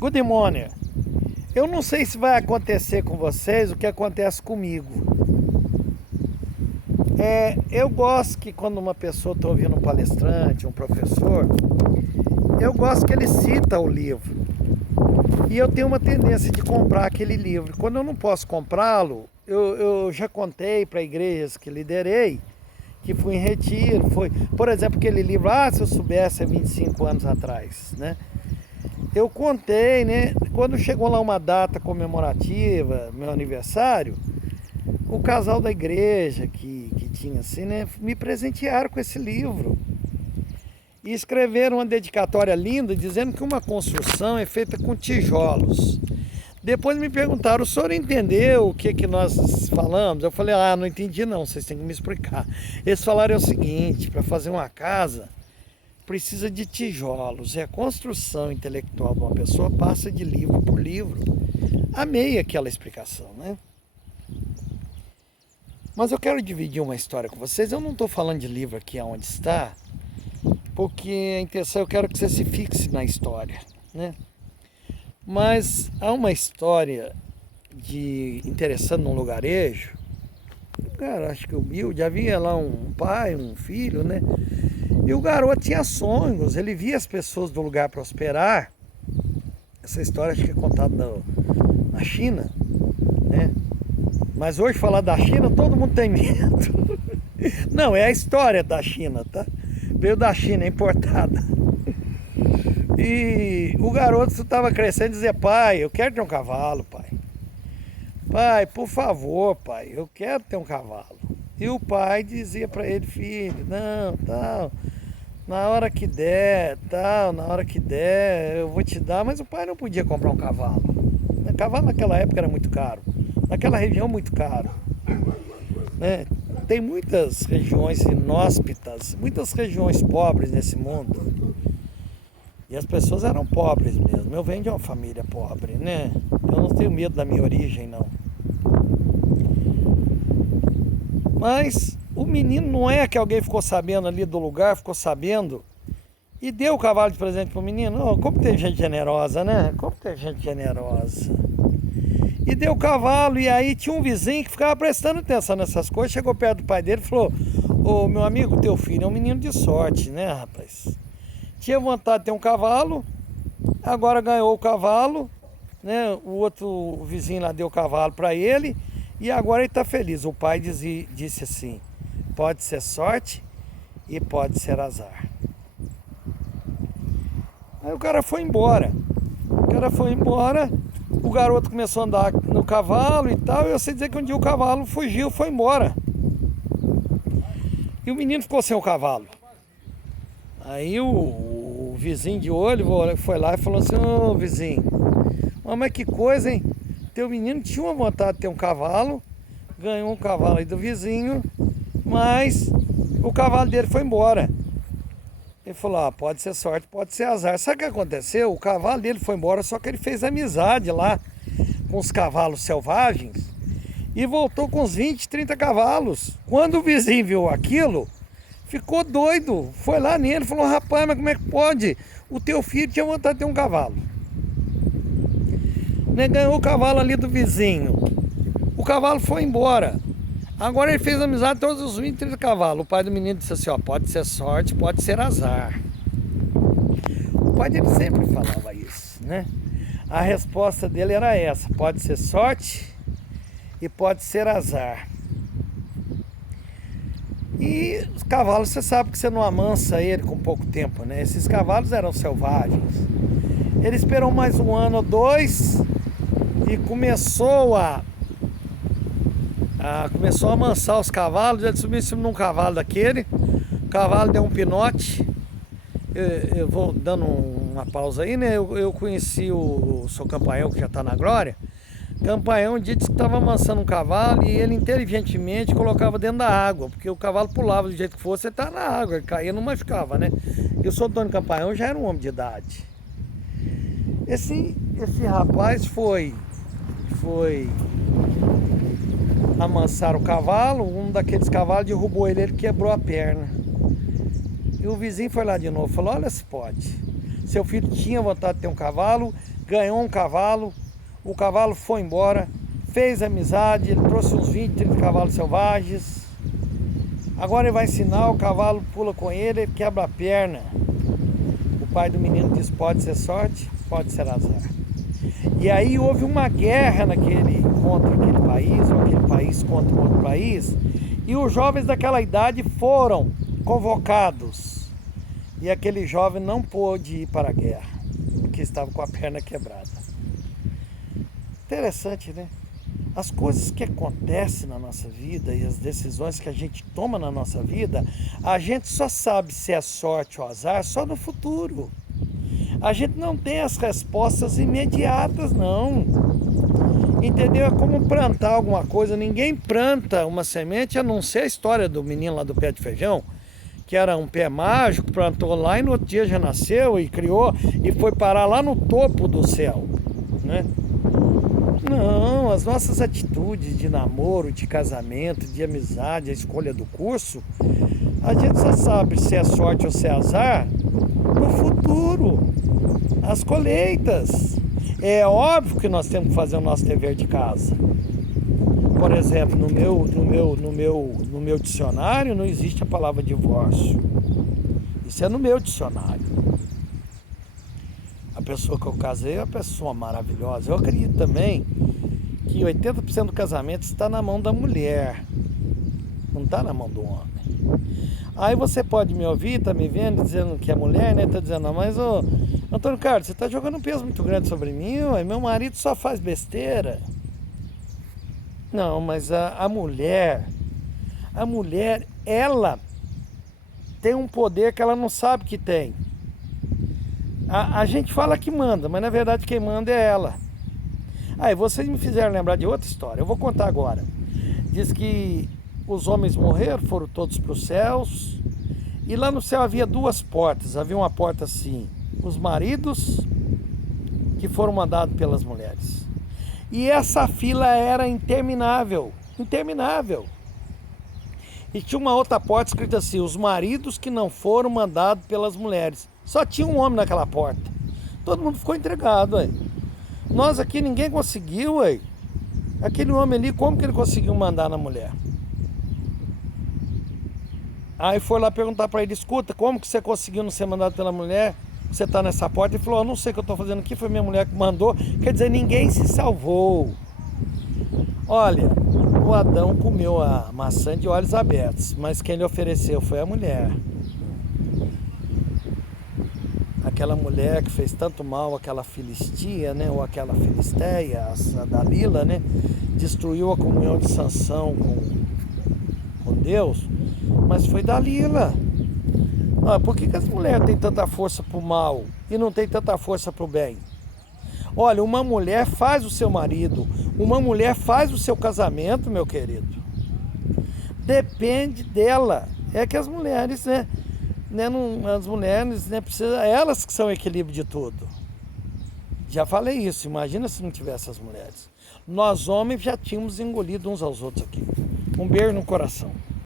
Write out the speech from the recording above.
Good morning. Eu não sei se vai acontecer com vocês o que acontece comigo. Eu gosto que quando uma pessoa está ouvindo um palestrante, um professor, eu gosto que ele cita o livro. E eu tenho uma tendência de comprar aquele livro. Quando eu não posso comprá-lo, eu já contei para igrejas que liderei, que fui em retiro, por exemplo, aquele livro, se eu soubesse há 25 anos atrás, né? Eu contei, né? Quando chegou lá uma data comemorativa, meu aniversário, o casal da igreja que tinha assim, né, me presentearam com esse livro. E escreveram uma dedicatória linda dizendo que uma construção é feita com tijolos. Depois me perguntaram, o senhor entendeu o que nós falamos? Eu falei, não entendi não, vocês têm que me explicar. Eles falaram o seguinte, para fazer uma casa, precisa de tijolos. E a construção intelectual de uma pessoa passa de livro por livro. Amei aquela explicação, né? Mas eu quero dividir uma história com vocês. Eu não estou falando de livro aqui onde está, porque a intenção eu quero que você se fixe na história, né? Mas há uma história interessante num lugarejo, cara, acho que humilde, havia lá um pai, um filho, né? E o garoto tinha sonhos, ele via as pessoas do lugar prosperar. Essa história acho que é contada na China, né? Mas hoje falar da China todo mundo tem medo. Não, é a história da China, tá? Veio da China, é importada. E o garoto estava crescendo e dizia, pai, eu quero ter um cavalo, pai. Pai, por favor, pai, eu quero ter um cavalo. E o pai dizia para ele, filho, não, tal, na hora que der, eu vou te dar. Mas o pai não podia comprar um cavalo. O cavalo naquela época era muito caro. Naquela região muito caro, né? Tem muitas regiões inóspitas, muitas regiões pobres nesse mundo. E as pessoas eram pobres mesmo. Eu venho de uma família pobre, né? Eu não tenho medo da minha origem, não. Mas o menino não é que alguém ficou sabendo ali do lugar, ficou sabendo e deu o cavalo de presente pro menino. Como tem gente generosa, né? Como tem gente generosa. E deu o cavalo, e aí tinha um vizinho que ficava prestando atenção nessas coisas, chegou perto do pai dele e falou, ô meu amigo, teu filho é um menino de sorte, né, rapaz? Tinha vontade de ter um cavalo, agora ganhou o cavalo, né? O outro vizinho lá deu o cavalo para ele, e agora ele está feliz. O pai disse assim, pode ser sorte e pode ser azar. Aí o cara foi embora. O garoto começou a andar no cavalo e tal, e eu sei dizer que um dia o cavalo fugiu, foi embora. E o menino ficou sem o cavalo. Aí o vizinho de olho foi lá e falou assim, ô vizinho, mas que coisa, hein? Teu menino tinha uma vontade de ter um cavalo, ganhou um cavalo aí do vizinho, mas o cavalo dele foi embora. Ele falou, pode ser sorte, pode ser azar. Sabe o que aconteceu? O cavalo dele foi embora, só que ele fez amizade lá com os cavalos selvagens e voltou com uns 20, 30 cavalos. Quando o vizinho viu aquilo, ficou doido. Foi lá nele, falou, rapaz, mas como é que pode? O teu filho tinha vontade de ter um cavalo. Né? Ganhou o cavalo ali do vizinho. O cavalo foi embora. Agora ele fez amizade com todos os 20, 30 cavalos. O pai do menino disse assim, pode ser sorte, pode ser azar. O pai dele sempre falava isso, né? A resposta dele era essa, pode ser sorte e pode ser azar. E os cavalos, você sabe que você não amansa ele com pouco tempo, né? Esses cavalos eram selvagens. Ele esperou mais um ano ou dois e começou a amansar os cavalos. Ele subiu em cima de um cavalo daquele, o cavalo deu um pinote. Eu vou dando uma pausa aí, né? Eu conheci o seu Campanhão, que já está na glória. Campanhão disse que estava amansando um cavalo e ele inteligentemente colocava dentro da água, porque o cavalo pulava do jeito que fosse, ele estava na água, ele caía, não machucava, né? E o seu Antônio Campanhão já era um homem de idade. Esse rapaz foi amansar o cavalo, um daqueles cavalos derrubou ele quebrou a perna. E o vizinho foi lá de novo, falou, olha se pode. Seu filho tinha vontade de ter um cavalo, ganhou um cavalo, o cavalo foi embora, fez amizade, ele trouxe uns 20, 30 cavalos selvagens. Agora ele vai ensinar, o cavalo pula com ele, ele quebra a perna. O pai do menino diz, pode ser sorte, pode ser azar. E aí houve uma guerra contra aquele país, ou aquele país contra outro país, e os jovens daquela idade foram convocados. E aquele jovem não pôde ir para a guerra, porque estava com a perna quebrada. Interessante, né? As coisas que acontecem na nossa vida e as decisões que a gente toma na nossa vida, a gente só sabe se é sorte ou azar só no futuro. A gente não tem as respostas imediatas, não. Entendeu? É como plantar alguma coisa. Ninguém planta uma semente, a não ser a história do menino lá do pé de feijão, que era um pé mágico, plantou lá e no outro dia já nasceu e criou e foi parar lá no topo do céu, né? Não, as nossas atitudes de namoro, de casamento, de amizade, a escolha do curso, a gente só sabe se é sorte ou se é azar no futuro. As colheitas. É óbvio que nós temos que fazer o nosso dever de casa. Por exemplo, no meu dicionário não existe a palavra divórcio. Isso é no meu dicionário. A pessoa que eu casei é uma pessoa maravilhosa. Eu acredito também que 80% do casamento está na mão da mulher, não está na mão do homem. Aí você pode me ouvir, tá me vendo, dizendo que é mulher, né? Tá dizendo, mas ô, Antônio Carlos, você tá jogando um peso muito grande sobre mim, ué, meu marido só faz besteira. Não, mas a mulher, ela tem um poder que ela não sabe que tem. A gente fala que manda, mas na verdade quem manda é ela. Aí vocês me fizeram lembrar de outra história, eu vou contar agora. Diz que os homens morreram, foram todos para os céus, e lá no céu havia duas portas. Havia uma porta assim, os maridos que foram mandados pelas mulheres. E essa fila era interminável, interminável. E tinha uma outra porta escrita assim, os maridos que não foram mandados pelas mulheres. Só tinha um homem naquela porta. Todo mundo ficou entregado, aí. Nós aqui ninguém conseguiu, aí. Aquele homem ali, como que ele conseguiu mandar na mulher? Aí foi lá perguntar para ele, escuta, como que você conseguiu não ser mandado pela mulher? Você está nessa porta? Ele falou, eu não sei o que eu estou fazendo aqui, foi minha mulher que mandou. Quer dizer, ninguém se salvou. Olha, o Adão comeu a maçã de olhos abertos, mas quem lhe ofereceu foi a mulher. Aquela mulher que fez tanto mal, aquela filistia, né, ou aquela filisteia, a Dalila, né, destruiu a comunhão de Sansão com Deus, mas foi Dalila. Por que as mulheres têm tanta força para o mal e não tem tanta força para o bem? Olha, uma mulher faz o seu marido, uma mulher faz o seu casamento, meu querido. Depende dela. É que as mulheres, né? As mulheres, né, precisam, elas que são o equilíbrio de tudo. Já falei isso, imagina se não tivesse as mulheres. Nós homens já tínhamos engolido uns aos outros aqui. Um beijo no coração.